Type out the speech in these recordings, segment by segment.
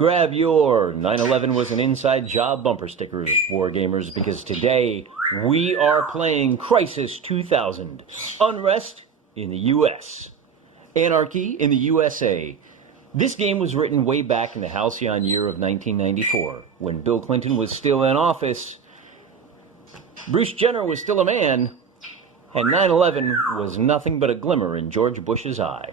Grab your 9/11 was an inside job bumper stickers, war gamers, because today we are playing Crisis 2000, Unrest in the U.S., Anarchy in the USA. This game was written way back in the halcyon year of 1994, when Bill Clinton was still in office, Bruce Jenner was still a man, and 9/11 was nothing but a glimmer in George Bush's eye.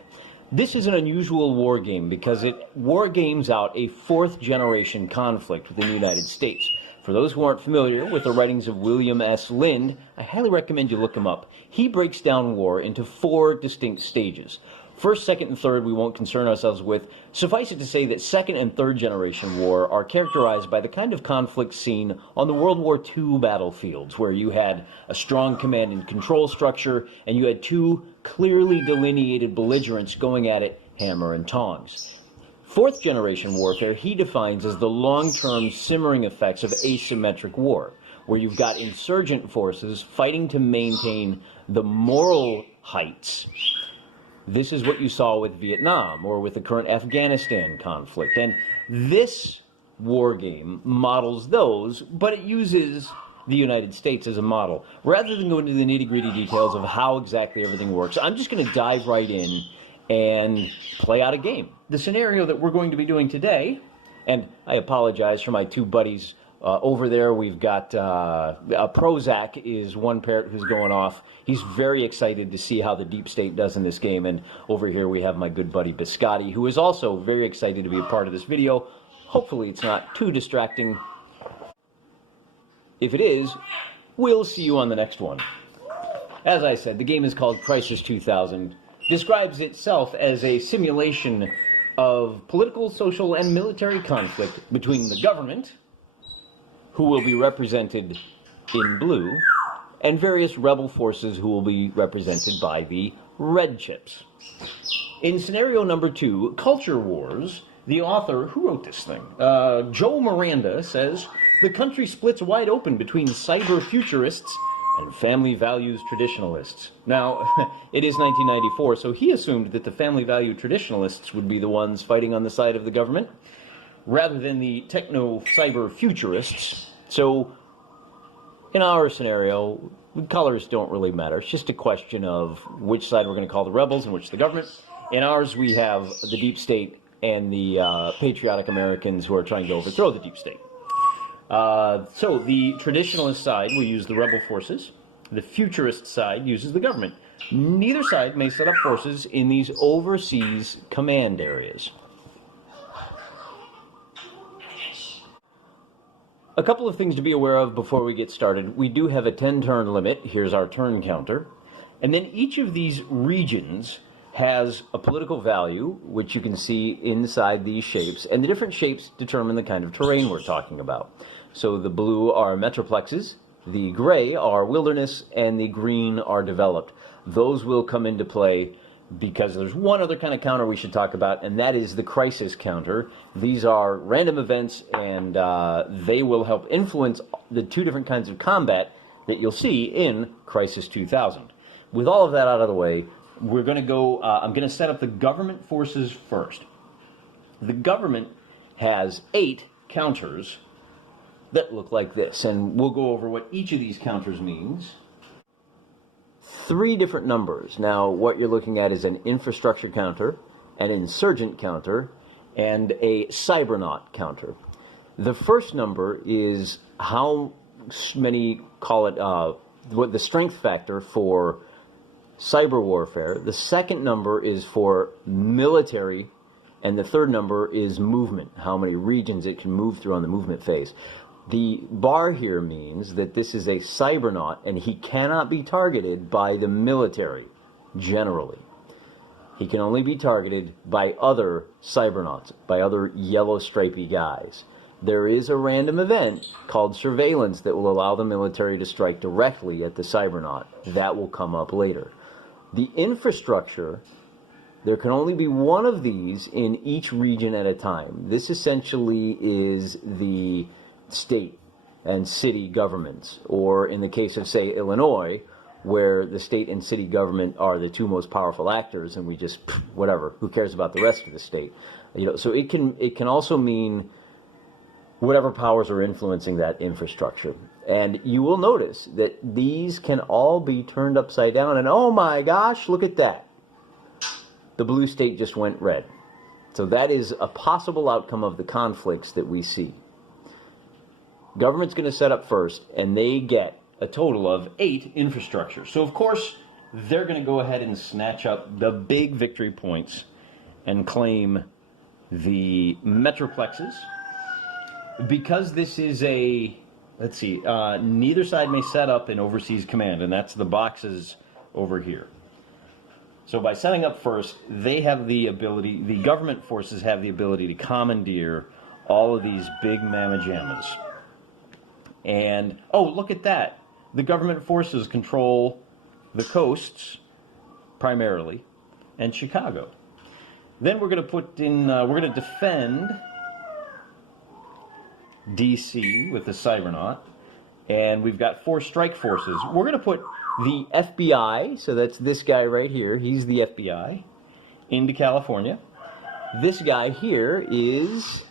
This is an unusual war game because it war games out a fourth-generation conflict within the United States. For those who aren't familiar with the writings of William S. Lind, I highly recommend you look him up. He breaks down war into four distinct stages. First, second, and third we won't concern ourselves with. Suffice it to say that second and third generation war are characterized by the kind of conflict seen on the World War II battlefields, where you had a strong command and control structure, and you had two clearly delineated belligerents going at it hammer and tongs. Fourth generation warfare he defines as the long-term simmering effects of asymmetric war, where you've got insurgent forces fighting to maintain the moral heights. This is what you saw with Vietnam or with the current Afghanistan conflict. And this war game models those, but it uses the United States as a model. Rather than go into the nitty-gritty details of how exactly everything works, I'm just going to dive right in and play out a game. The scenario that we're going to be doing today, and I apologize for my two buddies over there. We've got Prozac is one parrot who's going off. He's very excited to see how the deep state does in this game. And over here we have my good buddy Biscotti, who is also very excited to be a part of this video. Hopefully it's not too distracting. If it is, we'll see you on the next one. As I said, the game is called Crisis 2000. Describes itself as a simulation of political, social, and military conflict between the government, who will be represented in blue, and various rebel forces who will be represented by the red chips. In scenario number 2, Culture Wars, the author, who wrote this thing? Joe Miranda says, the country splits wide open between cyber futurists and family values traditionalists. Now, it is 1994, so he assumed that the family value traditionalists would be the ones fighting on the side of the government, rather than the techno-cyber futurists. So, in our scenario, colors don't really matter. It's just a question of which side we're going to call the rebels and which the government. In ours, we have the deep state and the patriotic Americans who are trying to overthrow the deep state. So, the traditionalist side will use the rebel forces. The futurist side uses the government. Neither side may set up forces in these overseas command areas. A couple of things to be aware of before we get started. We do have a 10-turn limit. Here's our turn counter. And then each of these regions has a political value, which you can see inside these shapes. And the different shapes determine the kind of terrain we're talking about. So the blue are metroplexes, the gray are wilderness, and the green are developed. Those will come into play because there's one other kind of counter we should talk about, and that is the crisis counter. These are random events, and they will help influence the two different kinds of combat that you'll see in Crisis 2000. With all of that out of the way, we're going to go, I'm going to set up the government forces first. The government has 8 counters that look like this, and we'll go over what each of these counters means. 3 different numbers. Now, what you're looking at is an infrastructure counter, an insurgent counter, and a cybernaut counter. The first number is how many, call it, what the strength factor for cyber warfare. The second number is for military, and the third number is movement, how many regions it can move through on the movement phase. The bar here means that this is a cybernaut, and he cannot be targeted by the military, generally. He can only be targeted by other cybernauts, by other yellow stripy guys. There is a random event called surveillance that will allow the military to strike directly at the cybernaut. That will come up later. The infrastructure, there can only be one of these in each region at a time. This essentially is the state and city governments, or in the case of, say, Illinois, where the state and city government are the two most powerful actors, and we just, whatever, who cares about the rest of the state? So it can also mean whatever powers are influencing that infrastructure. And you will notice that these can all be turned upside down, and oh my gosh, look at that. The blue state just went red. So that is a possible outcome of the conflicts that we see. Government's going to set up first, and they get a total of 8 infrastructure. So of course, they're going to go ahead and snatch up the big victory points and claim the metroplexes. Because this is a, let's see, neither side may set up an overseas command, and that's the boxes over here. So by setting up first, they have the ability, the government forces have the ability to commandeer all of these big mamma jammas. And, oh, look at that. The government forces control the coasts, primarily, and Chicago. Then we're going to put in, we're going to defend D.C. with the Cybernaut. And we've got 4 strike forces. We're going to put the FBI, so that's this guy right here, he's the FBI, into California. This guy here is,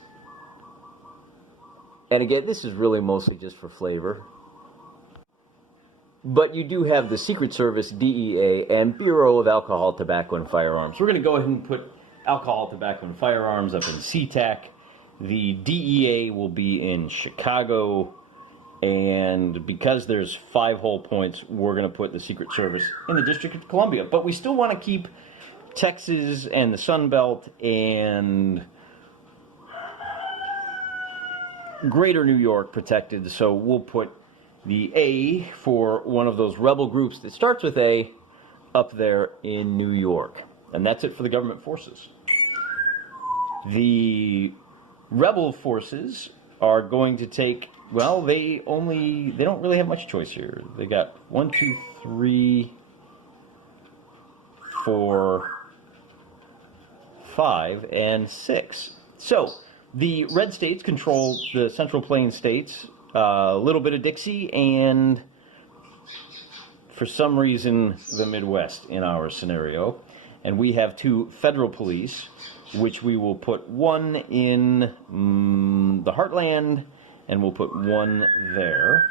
and again, this is really mostly just for flavor, but you do have the Secret Service, DEA, and Bureau of Alcohol, Tobacco, and Firearms. We're going to go ahead and put Alcohol, Tobacco, and Firearms up in SeaTac. The DEA will be in Chicago, and because there's 5 whole points, we're going to put the Secret Service in the District of Columbia. But we still want to keep Texas and the Sun Belt and Greater New York protected, so we'll put the A for one of those rebel groups that starts with A up there in New York. And that's it for the government forces. The rebel forces are going to take, well, they don't really have much choice here. They got 1, 2, 3, 4, 5, and 6. So the red states control the Central Plains states, a little bit of Dixie, and for some reason the Midwest in our scenario. And we have 2 federal police, which we will put 1 in the Heartland, and we'll put 1 there.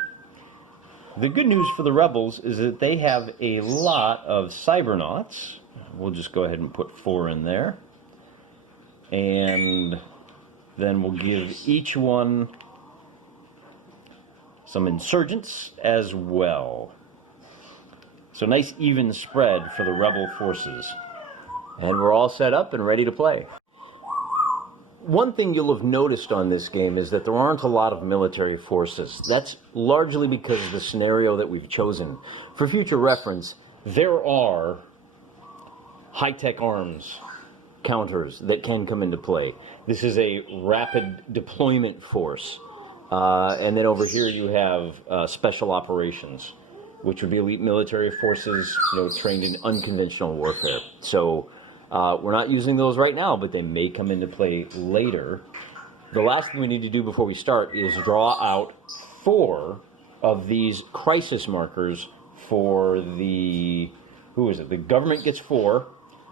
The good news for the rebels is that they have a lot of cybernauts. We'll just go ahead and put 4 in there. And then we'll give each one some insurgents as well. So nice even spread for the rebel forces. And we're all set up and ready to play. One thing you'll have noticed on this game is that there aren't a lot of military forces. That's largely because of the scenario that we've chosen. For future reference, there are high-tech arms counters that can come into play. This is a rapid deployment force. And then over here you have special operations, which would be elite military forces, trained in unconventional warfare. So we're not using those right now, but they may come into play later. The last thing we need to do before we start is draw out 4 of these crisis markers for the, the government gets 4,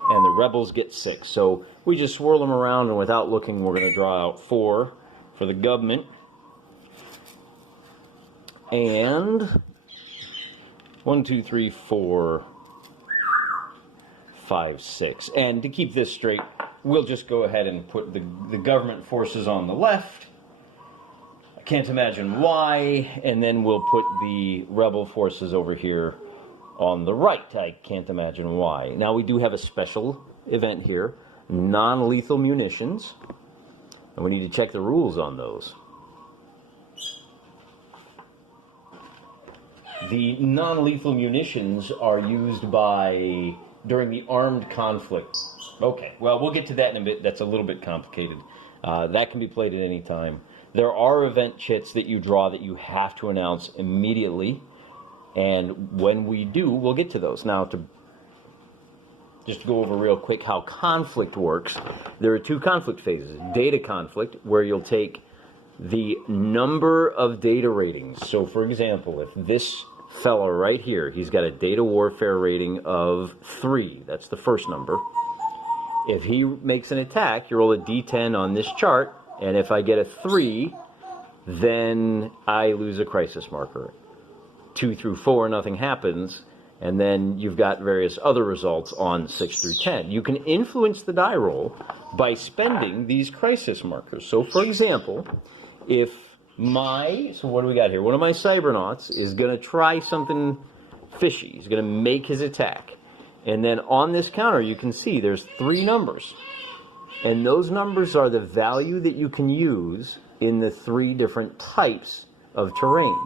and the rebels get 6. So we just swirl them around, and without looking, we're going to draw out 4 for the government. And 1, 2, 3, 4, 5, 6. And to keep this straight, we'll just go ahead and put the government forces on the left. I can't imagine why. And then we'll put the rebel forces over here on the right. I can't imagine why. Now we do have a special event here, non-lethal munitions. And we need to check the rules on those. The non-lethal munitions are used during the armed conflict. Okay, well, we'll get to that in a bit. That's a little bit complicated. That can be played at any time. There are event chits that you draw that you have to announce immediately. And when we do, we'll get to those. Now, just to go over real quick how conflict works, there are 2 conflict phases. Data conflict, where you'll take the number of data ratings. So, for example, if this fella right here. He's got a data warfare rating of 3. That's the first number. If he makes an attack, you roll a d10 on this chart, and if I get a 3, then I lose a crisis marker. 2 through 4, nothing happens, and then you've got various other results on 6 through 10. You can influence the die roll by spending these crisis markers. So, for example, if so what do we got here? One of my cybernauts is going to try something fishy. He's going to make his attack. And then on this counter, you can see there's 3 numbers. And those numbers are the value that you can use in the 3 different types of terrain.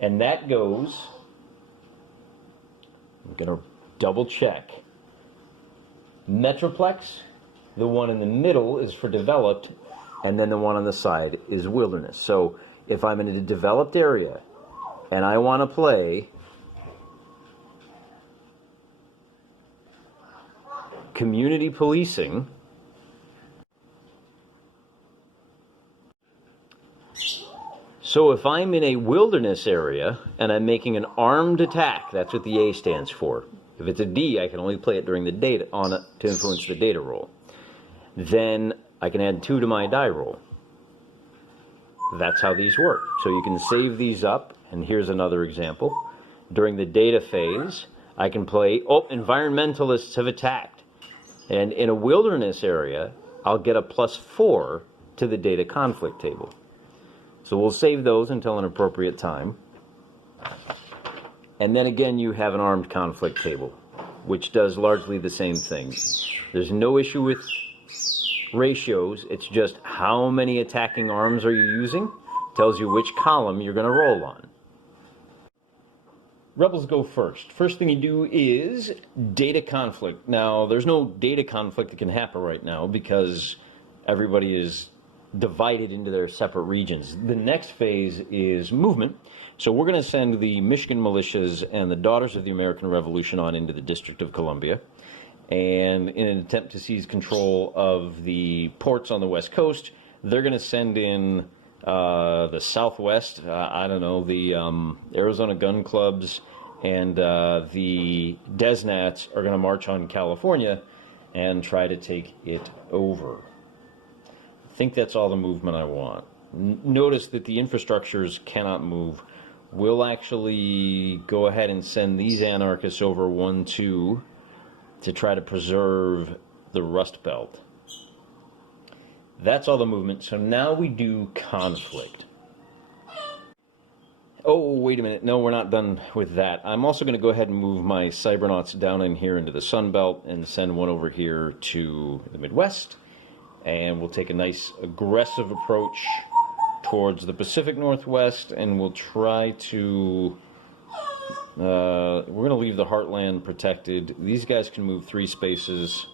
And that goes, I'm going to double check. Metroplex, the one in the middle is for developed, and then the one on the side is wilderness. So if I'm in a developed area and I want to play community policing, so if I'm in a wilderness area and I'm making an armed attack, that's what the A stands for. If it's a D, I can only play it during the data on it to influence the data roll. Then I can add 2 to my die roll. That's how these work. So you can save these up, and here's another example. During the data phase, I can play, environmentalists have attacked. And in a wilderness area, I'll get a +4 to the data conflict table. So we'll save those until an appropriate time. And then again, you have an armed conflict table, which does largely the same thing. There's no issue with ratios. It's just how many attacking arms are you using. Tells you which column you're going to roll on. Rebels go first. First thing you do is data conflict. Now, there's no data conflict that can happen right now because everybody is divided into their separate regions. The next phase is movement. So we're going to send the Michigan militias and the Daughters of the American Revolution on into the District of Columbia. And in an attempt to seize control of the ports on the West Coast, they're going to send in the Southwest, the Arizona Gun Clubs, and the Desnats are going to march on California and try to take it over. I think that's all the movement I want. Notice that the infrastructures cannot move. We'll actually go ahead and send these anarchists over 1-2 to try to preserve the Rust Belt. That's all the movement. So now we do conflict. Oh, wait a minute. No, we're not done with that. I'm also going to go ahead and move my cybernauts down in here into the Sun Belt and send one over here to the Midwest. And we'll take a nice aggressive approach towards the Pacific Northwest, and we'll try to we're going to leave the Heartland protected. These guys can move 3 spaces,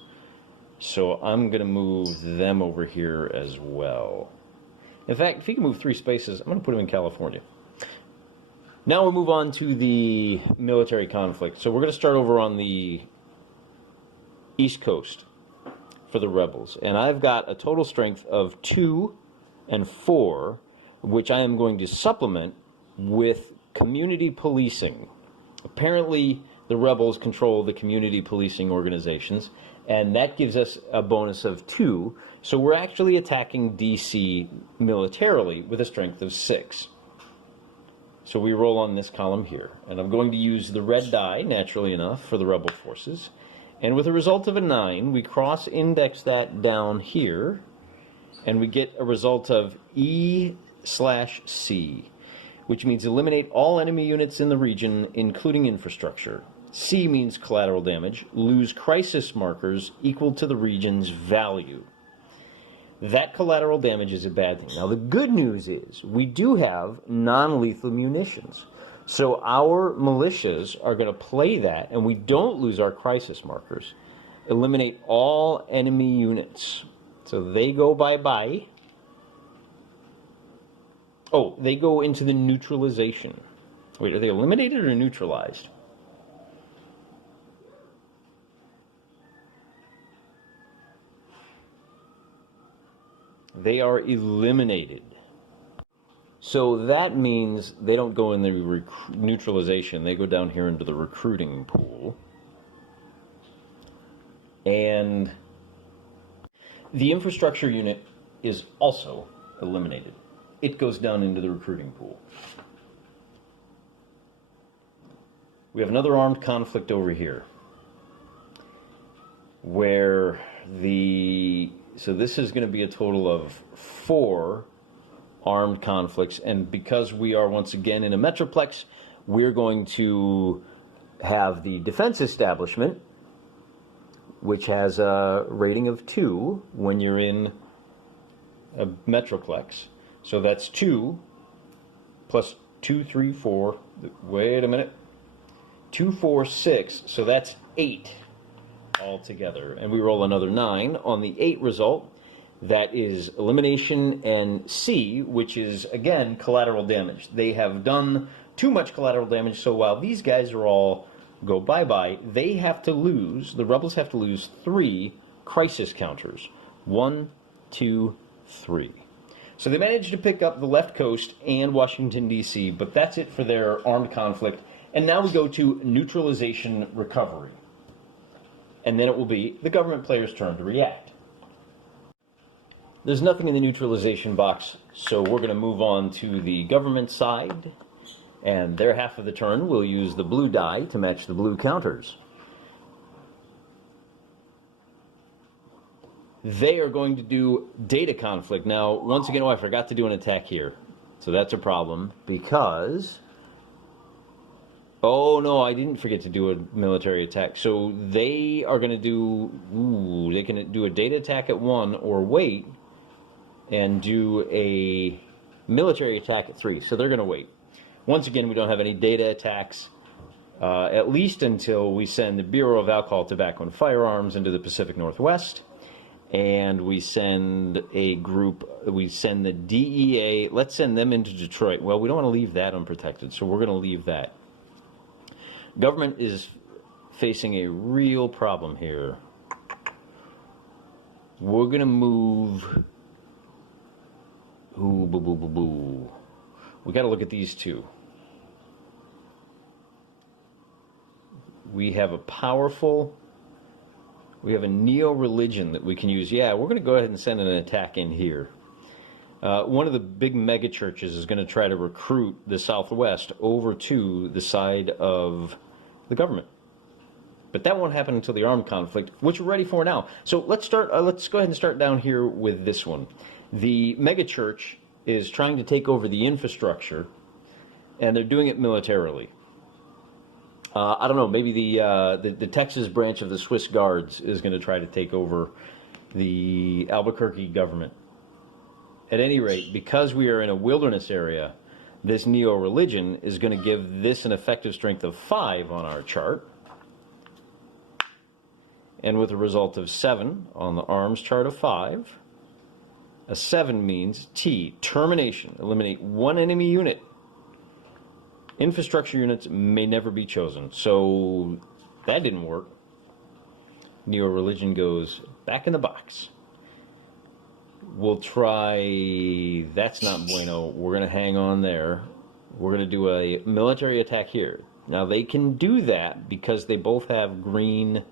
so I'm going to move them over here as well. In fact, if he can move 3 spaces, I'm going to put him in California. Now we'll move on to the military conflict. So we're going to start over on the East Coast for the rebels. And I've got a total strength of 2 and 4, which I am going to supplement with community policing. Apparently, the rebels control the community policing organizations, and that gives us a bonus of 2. So we're actually attacking DC militarily with a strength of 6. So we roll on this column here, and I'm going to use the red die, naturally enough, for the rebel forces. And with a result of a 9, we cross-index that down here, and we get a result of E/C, which means eliminate all enemy units in the region, including infrastructure. C means collateral damage, lose crisis markers equal to the region's value. That collateral damage is a bad thing. Now, the good news is we do have non-lethal munitions. So our militias are going to play that, and we don't lose our crisis markers. Eliminate all enemy units. So they go bye-bye. Oh, they go into the neutralization. Wait, are they eliminated or neutralized? They are eliminated. So that means they don't go in the neutralization. They go down here into the recruiting pool. And the infrastructure unit is also eliminated. It goes down into the recruiting pool. We have another armed conflict over here, where so this is going to be a total of 4 armed conflicts, and because we are once again in a metroplex, we're going to have the defense establishment, which has a rating of 2 when you're in a metroplex. So that's 2 plus 2, 3, 4. Wait a minute. 2, 4, 6. So that's 8 altogether. And we roll another 9 on the 8 result. That is elimination and C, which is, again, collateral damage. They have done too much collateral damage, so while these guys are all go bye-bye, they have to lose, the rebels have to lose 3 crisis counters. 1, 2, 3. So they managed to pick up the left coast and Washington, D.C., but that's it for their armed conflict. And now we go to neutralization recovery. And then it will be the government player's turn to react. There's nothing in the neutralization box, so we're going to move on to the government side. And their half of the turn will use the blue die to match the blue counters. They are going to do data conflict. Now, once again, I forgot to do an attack here. So that's a problem because... Oh, no, I didn't forget to do a military attack. So they are going to do... Ooh, they can do a data attack at 1 or wait and do a military attack at 3. So they're going to wait. Once again, we don't have any data attacks, at least until we send the Bureau of Alcohol, Tobacco, and Firearms into the Pacific Northwest. And we send a group, we send the DEA, let's send them into Detroit. Well, we don't want to leave that unprotected, so we're going to leave that. Government is facing a real problem here. We're going to move... Ooh, boo, boo, boo, boo. We got to look at these two. We have a powerful... We have a neo-religion that we can use. Yeah, we're going to go ahead and send an attack in here. One of the big mega churches is going to try to recruit the Southwest over to the side of the government. But that won't happen until the armed conflict, which we're ready for now. So let's start. Let's go ahead and start down here with this one. The mega church is trying to take over the infrastructure, and they're doing it militarily. I don't know, maybe the Texas branch of the Swiss Guards is going to try to take over the Albuquerque government. At any rate, because we are in a wilderness area, this neo-religion is going to give this an effective strength of 5 on our chart. And with a result of 7 on the arms chart of 5, a 7 means T, termination, eliminate 1 enemy unit. Infrastructure units may never be chosen. So that didn't work. Neo-religion goes back in the box. We'll try... That's not bueno. We're going to hang on there. We're going to do a military attack here. Now they can do that because they both have green...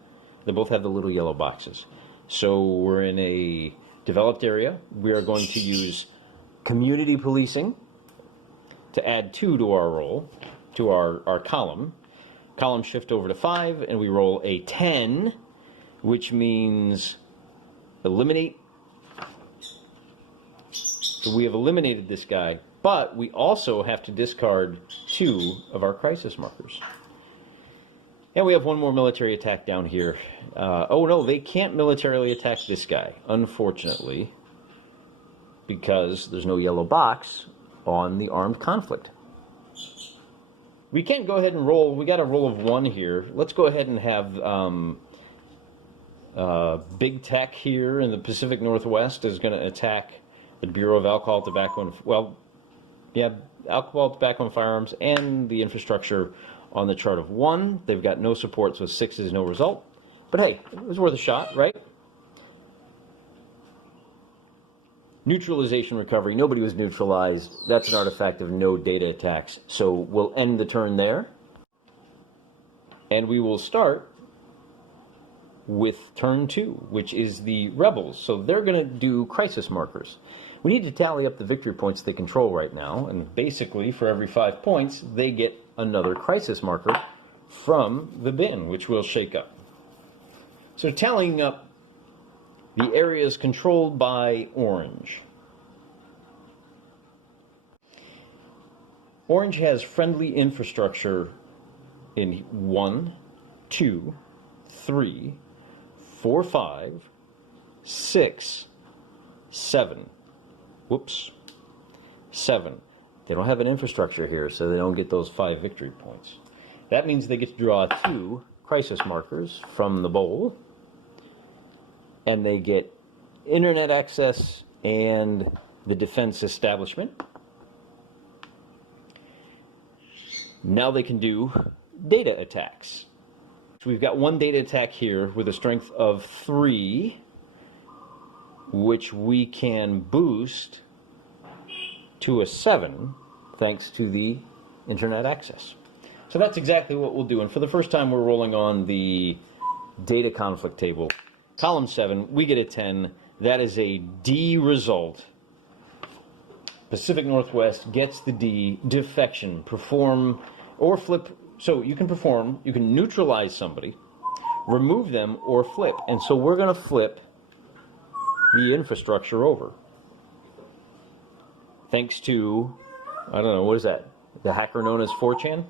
They both have the little yellow boxes. So we're in a developed area. We are going to use community policing to add 2 to our roll, to our column. Column shift over to 5, and we roll a 10, which means eliminate. So we have eliminated this guy, but we also have to discard 2 of our crisis markers. And we have 1 more military attack down here. Oh no, they can't militarily attack this guy, unfortunately, because there's no yellow box on the armed conflict. We can't go ahead and roll. We got a roll of 1 here. Let's go ahead and have big tech here in the Pacific Northwest is going to attack the Bureau of Alcohol, Tobacco, and alcohol, tobacco, and firearms, and the infrastructure on the chart of 1. They've got no support, so 6 is no result. But hey, it was worth a shot, right? Neutralization recovery. Nobody was neutralized. That's an artifact of no data attacks. So we'll end the turn there. And we will start with turn 2, which is the rebels. So they're going to do crisis markers. We need to tally up the victory points they control right now, and basically for every 5 points they get another crisis marker from the bin, which we'll shake up. So tallying up the areas controlled by orange. Orange has friendly infrastructure in 1, 2, 3, 4, 5, 6, 7. Whoops. 7. They don't have an infrastructure here, so they don't get those 5 victory points. That means they get to draw 2 crisis markers from the bowl, and they get internet access and the defense establishment. Now they can do data attacks. So we've got 1 data attack here with a strength of 3, which we can boost to a 7 thanks to the internet access. So that's exactly what we'll do. And for the first time, we're rolling on the data conflict table. Column 7, we get a 10. That is a D result. Pacific Northwest gets the D. Defection. Perform or flip. So you can perform, you can neutralize somebody, remove them, or flip. And so we're going to flip the infrastructure over. Thanks to, I don't know, what is that? The hacker known as 4chan?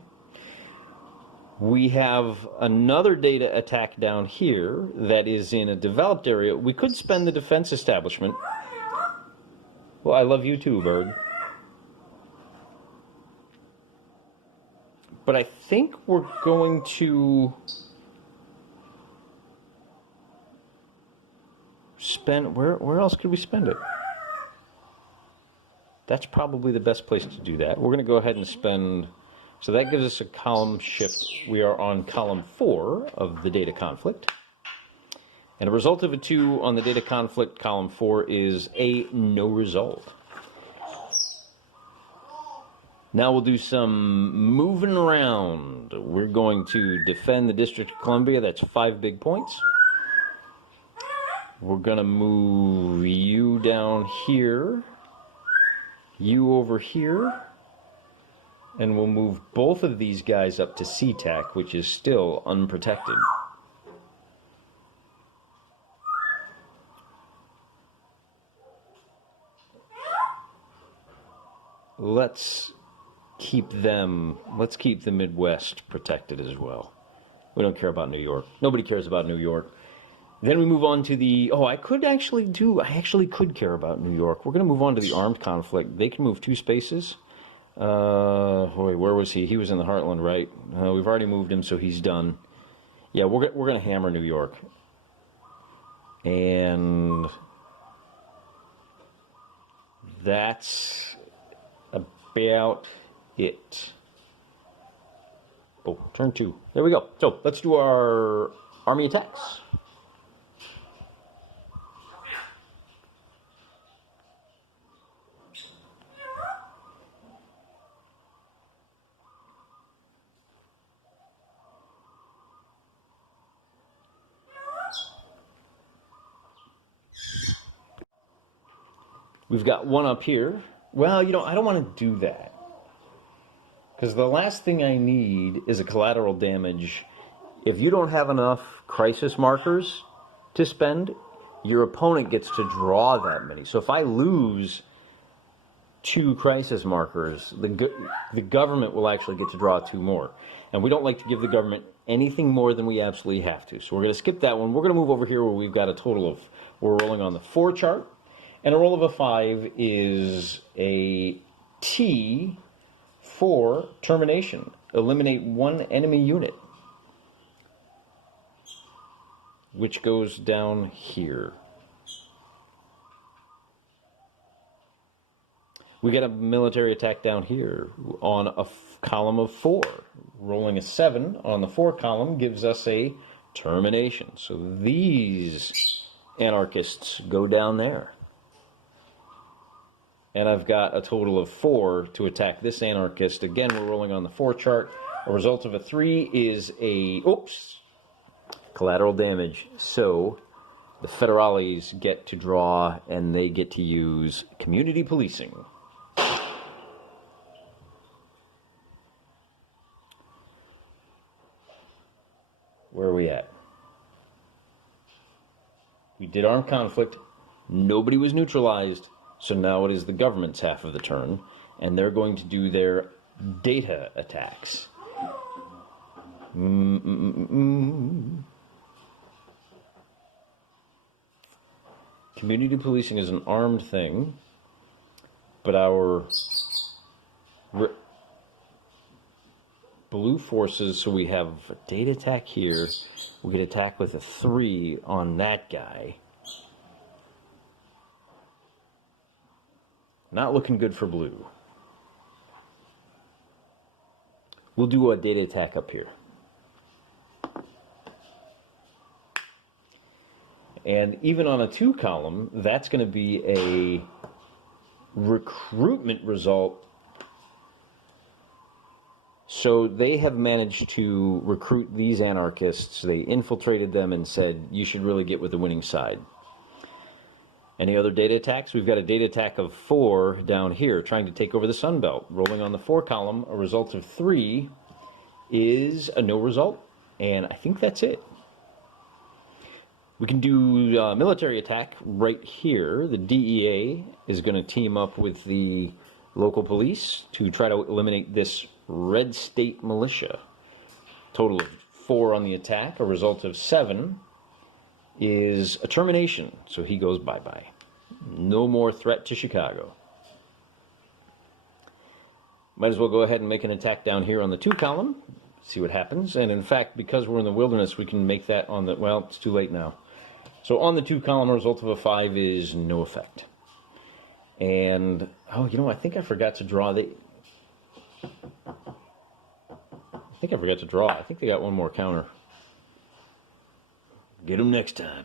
We have another data attack down here that is in a developed area. We could spend the defense establishment. Well, I love you too, bird. But I think we're going to spend, where else could we spend it? That's probably the best place to do that. We're going to go ahead and spend, so that gives us a column shift. We are on column 4 of the data conflict. And a result of a 2 on the data conflict, column 4, is a no result. Now we'll do some moving around. We're going to defend the District of Columbia. That's 5 big points. We're going to move you down here, you over here, and we'll move both of these guys up to SeaTac, which is still unprotected. Let's keep the Midwest protected as well. We don't care about New York. Nobody cares about New York. Then we move on to the, I actually could care about New York. We're going to move on to the armed conflict. They can move 2 spaces. Where was he? He was in the Heartland, right? We've already moved him, so he's done. Yeah, we're going to hammer New York. And that's about it. Oh, turn 2. There we go. So let's do our army attacks. We've got 1 up here. Well, I don't want to do that. Because the last thing I need is a collateral damage. If you don't have enough crisis markers to spend, your opponent gets to draw that many. So if I lose 2 crisis markers, the government will actually get to draw 2 more. And we don't like to give the government anything more than we absolutely have to. So we're going to skip that one. We're going to move over here where we've got a total of, we're rolling on the 4 chart. And a roll of a 5 is a T for termination. Eliminate 1 enemy unit, which goes down here. We get a military attack down here on a column of 4. Rolling a 7 on the 4 column gives us a termination. So these anarchists go down there. and I've got a total of 4 to attack this anarchist. Again, we're rolling on the 4 chart. A result of a 3 is a, oops, collateral damage. So the federales get to draw, and they get to use community policing. Where are we at? We did armed conflict. Nobody was neutralized. So now it is the government's half of the turn, and they're going to do their data attacks. Community policing is an armed thing, but our blue forces, so we have a data attack here. We could attack with a 3 on that guy. Not looking good for blue. We'll do a data attack up here. And even on a 2 column, that's going to be a recruitment result. So they have managed to recruit these anarchists. They infiltrated them and said, you should really get with the winning side. Any other data attacks? We've got a data attack of 4 down here, trying to take over the Sun Belt. Rolling on the 4 column, a result of 3 is a no result, and I think that's it. We can do a military attack right here. The DEA is going to team up with the local police to try to eliminate this red state militia. Total of 4 on the attack. A result of 7 is a termination, so he goes bye-bye. No more threat to Chicago. Might as well go ahead and make an attack down here on the 2 column, see what happens. And in fact, because we're in the wilderness, we can make that on the, well, it's too late now. So on the 2 column, a result of a 5 is no effect. And, oh, you know, I think I forgot to draw the, I think they got one more counter. Get them next time.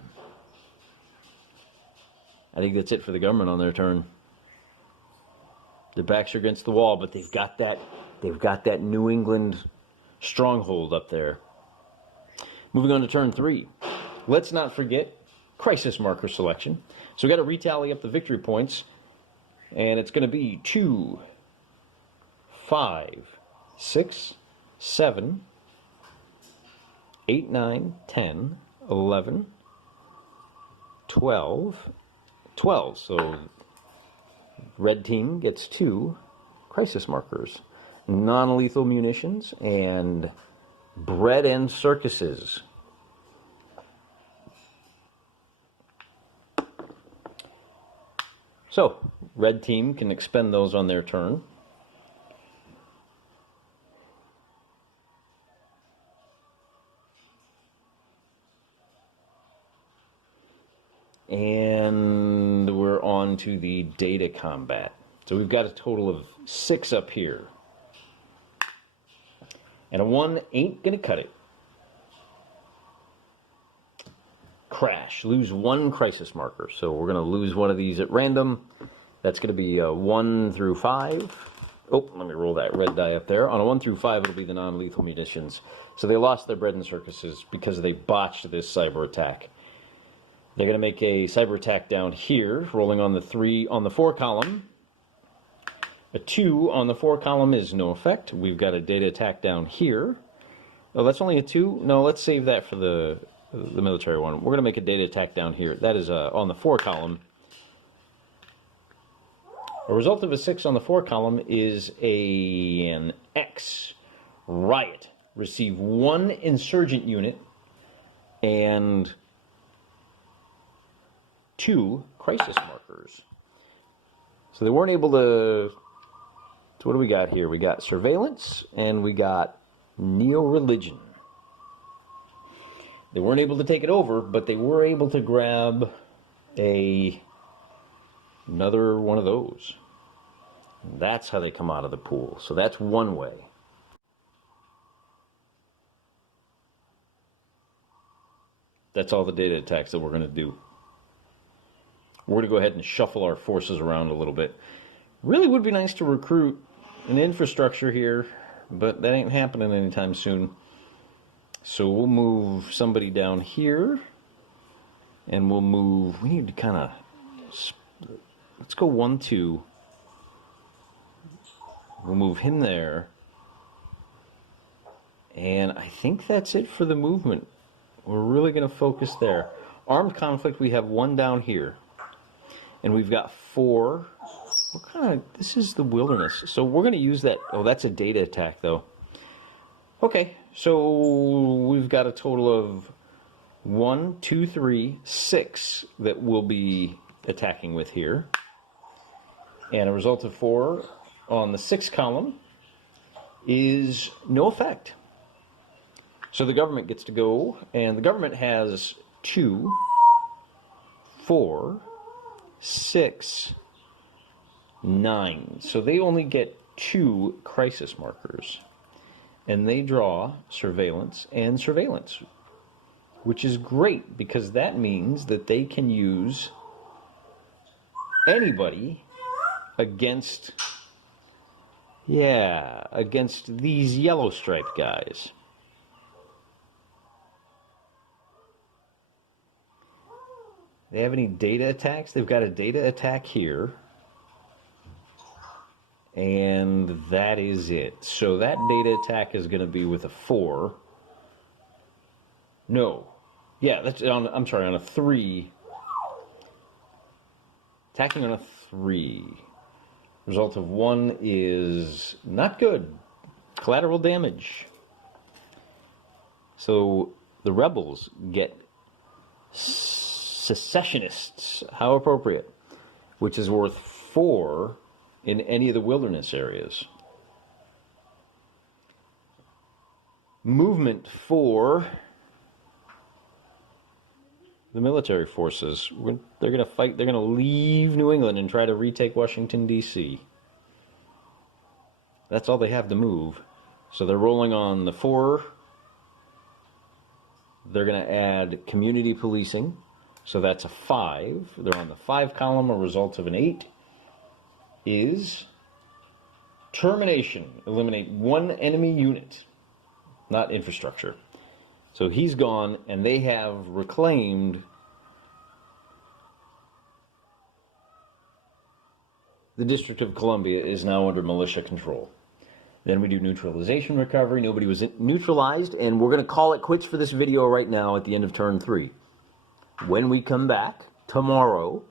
I think that's it for the government on their turn. Their backs are against the wall, but they've got that New England stronghold up there. Moving on to turn 3. Let's not forget crisis marker selection. So we got to retally up the victory points, and it's going to be 2, 5, 6, 7, 8, 9, 10, 11, 12. So red team gets 2 crisis markers, non-lethal munitions, and bread and circuses. So red team can expend those on their turn. And we're on to the data combat. So we've got a total of 6 up here. And a 1 ain't gonna cut it. Crash. Lose 1 crisis marker. So we're gonna lose one of these at random. That's gonna be a 1 through 5. Oh, let me roll that red die up there. On a 1 through 5, it'll be the non-lethal munitions. So they lost their bread and circuses because they botched this cyber attack. They're going to make a cyber attack down here, rolling on the 3 on the 4 column. A 2 on the 4 column is no effect. We've got a data attack down here. Oh, that's only a 2? No, let's save that for the military one. We're going to make a data attack down here. That is on the 4 column. A result of a 6 on the 4 column is an X. Riot. Receive 1 insurgent unit and 2 crisis markers. So they weren't able to, so what do we got here? We got surveillance and we got neo-religion. They weren't able to take it over, but they were able to grab another one of those. And that's how they come out of the pool. So that's one way. That's all the data attacks that we're going to do. We're going to go ahead and shuffle our forces around a little bit. Really would be nice to recruit an infrastructure here, but that ain't happening anytime soon. So we'll move somebody down here, and we'll move, we need to kind of, let's go 1, 2. We'll move him there. And I think that's it for the movement. We're really going to focus there. Armed conflict, we have 1 down here. And we've got 4. What kind of, this is the wilderness. So we're going to use that. Oh, that's a data attack, though. Okay, so we've got a total of 1, 2, 3, 6 that we'll be attacking with here. And a result of 4 on the 6th column is no effect. So the government gets to go, and the government has 2, 4, 6, 9. So they only get 2 crisis markers. And they draw surveillance and surveillance, which is great because that means that they can use anybody against, against these yellow striped guys. They have any data attacks? They've got a data attack here. And that is it. So that data attack is going to be with a 4. No. Yeah, that's on, I'm sorry, on a 3. Attacking on a 3. Result of 1 is not good. Collateral damage. So the rebels get secessionists. How appropriate. Which is worth 4 in any of the wilderness areas. Movement for the military forces. They're going to fight. They're going to leave New England and try to retake Washington, D.C. That's all they have to move. So they're rolling on the 4. They're going to add community policing. So that's a 5. They're on the 5 column. A result of an 8 is termination. Eliminate 1 enemy unit, not infrastructure. So he's gone, and they have reclaimed the District of Columbia is now under militia control. Then we do neutralization recovery. Nobody was neutralized, and we're going to call it quits for this video right now at the end of turn 3. When we come back tomorrow,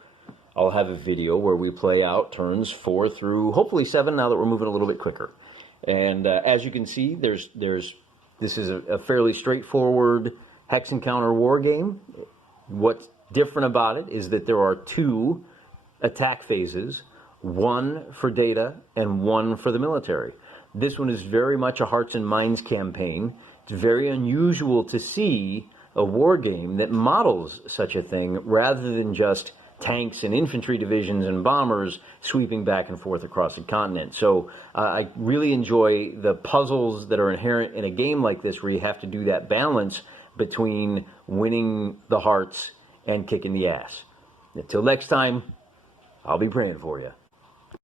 I'll have a video where we play out turns 4 through hopefully 7 now that we're moving a little bit quicker. And as you can see, this is a fairly straightforward hex encounter war game. What's different about it is that there are 2 attack phases, 1 for data and 1 for the military. This one is very much a hearts and minds campaign. It's very unusual to see a war game that models such a thing rather than just tanks and infantry divisions and bombers sweeping back and forth across the continent. So I really enjoy the puzzles that are inherent in a game like this where you have to do that balance between winning the hearts and kicking the ass. Until next time, I'll be praying for you.